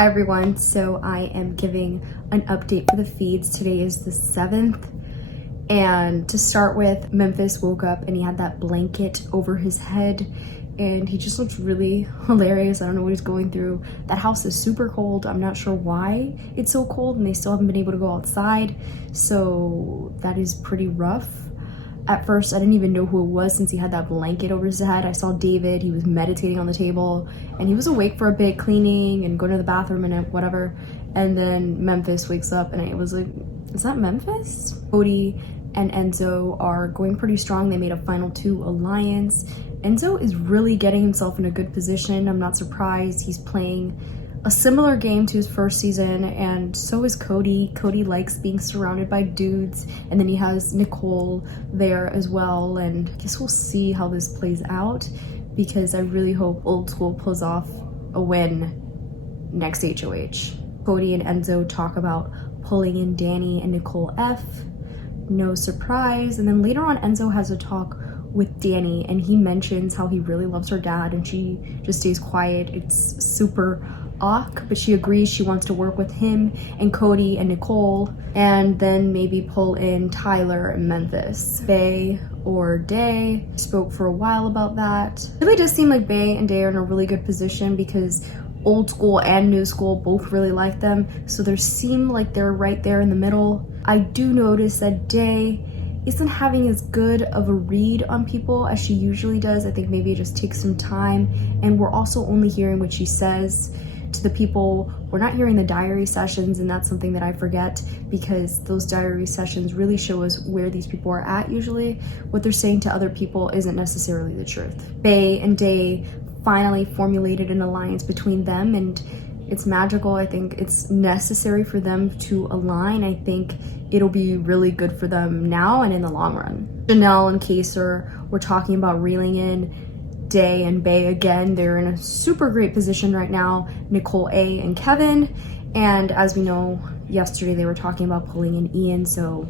Hi everyone, so I am giving an update for the feeds. Today is the 7th, and to start with, Memphis woke up and he had that blanket over his head and he just looked really hilarious. I don't know what he's going through. That house is super cold. I'm not sure why it's so cold and they still haven't been able to go outside, so that is pretty rough. At first, I didn't even know who it was since he had that blanket over his head. I saw David, he was meditating on the table, and he was awake for a bit, cleaning and going to the bathroom and whatever. And then Memphis wakes up, and I was like, is that Memphis? Cody and Enzo are going pretty strong. They made a final 2 alliance. Enzo is really getting himself in a good position. I'm not surprised. He's playing a similar game to his first season, and so is Cody. Cody likes being surrounded by dudes, and then he has Nicole there as well, and I guess we'll see how this plays out because I really hope Old School pulls off a win next HOH. Cody and Enzo talk about pulling in Danny and Nicole F. No surprise. And then later on, Enzo has a talk with Danny, and he mentions how he really loves her dad, and she just stays quiet. It's super awk, but she agrees she wants to work with him and Cody and Nicole, and then maybe pull in Tyler and Memphis. Bay or Day spoke for a while about that. It really does seem like Bay and Day are in a really good position because Old School and New School both really like them, so they seem like they're right there in the middle. I do notice that Day isn't having as good of a read on people as she usually does. I think maybe it just takes some time, and we're also only hearing what she says to the people. We're not hearing the diary sessions, and that's something that I forget because those diary sessions really show us where these people are at usually. What they're saying to other people isn't necessarily the truth. Bay and Day finally formulated an alliance between them, and it's magical. I think it's necessary for them to align. I think it'll be really good for them now and in the long run. Janelle and Kaser were talking about reeling in Day and Bay again. They're in a super great position right now. Nicole A and Kevin, and as we know, yesterday they were talking about pulling in Ian, so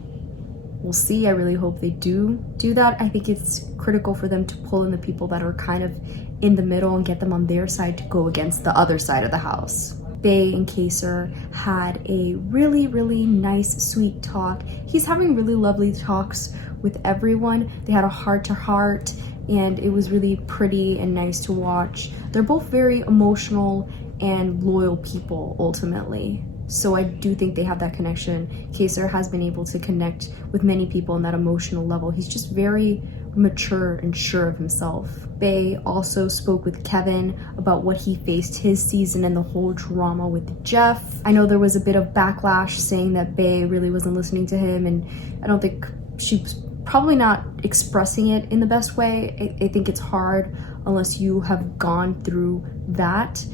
we'll see. I really hope they do that. I think it's critical for them to pull in the people that are kind of in the middle and get them on their side to go against the other side of the house. Bay and Kaser had a really nice sweet talk. He's having really lovely talks with everyone. They had a heart-to-heart, and it was really pretty and nice to watch. They're both very emotional and loyal people ultimately, so I do think they have that connection. Kaser has been able to connect with many people on that emotional level. He's just very mature and sure of himself. Bay also spoke with Kevin about what he faced his season and the whole drama with Jeff. I know there was a bit of backlash saying that Bay really wasn't listening to him, and I don't think she's probably not expressing it in the best way. I think it's hard unless you have gone through that,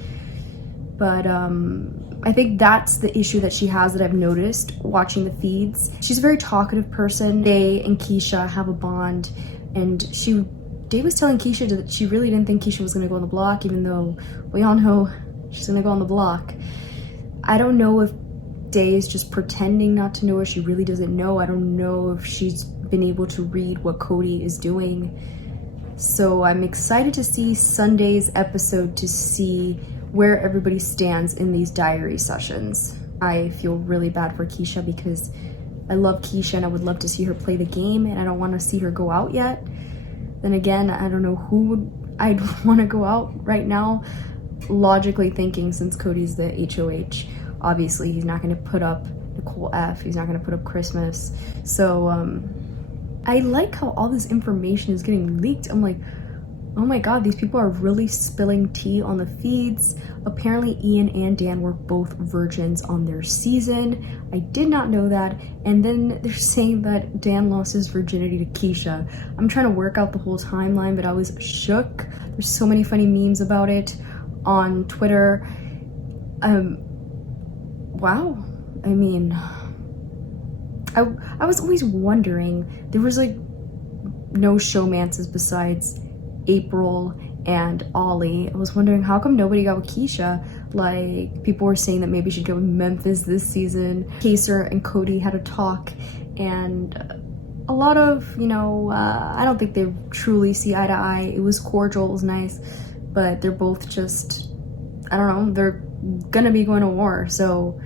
but I think that's the issue that she has that I've noticed watching the feeds. She's a very talkative person. Day and Keisha have a bond, and Day was telling Keisha that she really didn't think Keisha was gonna go on the block, even though we all know she's gonna go on the block. I don't know if Day is just pretending not to know, or she really doesn't know. I don't know if she's been able to read what Cody is doing. So I'm excited to see Sunday's episode to see where everybody stands in these diary sessions. I feel really bad for Keisha because I love Keisha and I would love to see her play the game, and I don't want to see her go out yet. Then again, I don't know who I'd want to go out right now. Logically thinking, since Cody's the HOH, obviously he's not going to put up Nicole F, he's not going to put up Christmas. So I like how all this information is getting leaked. I'm like, oh my god, these people are really spilling tea on the feeds. Apparently Ian and Dan were both virgins on their season. I did not know that. And then they're saying that Dan lost his virginity to Keisha. I'm trying to work out the whole timeline, but I was shook. There's so many funny memes about it on Twitter. Wow. I mean, I was always wondering, there was like no showmances besides April and Ollie. I was wondering how come nobody got with Keisha. Like, people were saying that maybe she'd go with Memphis this season. Kaser and Cody had a talk, and a lot of, I don't think they truly see eye to eye. It was cordial, it was nice, but they're both just, I don't know, they're gonna be going to war, so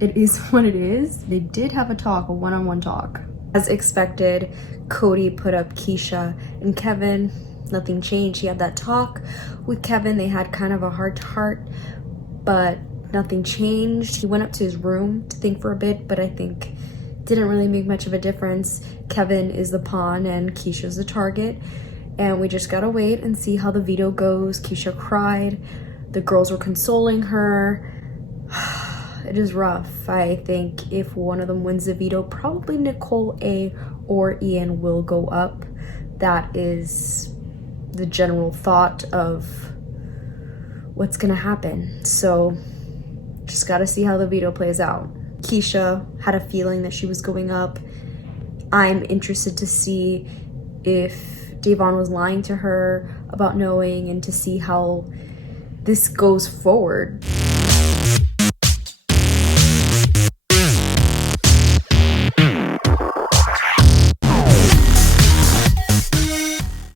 it is what it is. They did have a talk, a one-on-one talk. As expected, Cody put up Keisha and Kevin. Nothing changed. He had that talk with Kevin. They had kind of a heart-to-heart, but nothing changed. He went up to his room to think for a bit, but I think didn't really make much of a difference. Kevin is the pawn and Keisha's the target, and we just gotta wait and see how the veto goes. Keisha cried. The girls were consoling her. It is rough. I think if one of them wins the veto, probably Nicole A or Ian will go up. That is the general thought of what's gonna happen. So just gotta see how the veto plays out. Keisha had a feeling that she was going up. I'm interested to see if Davon was lying to her about knowing, and to see how this goes forward.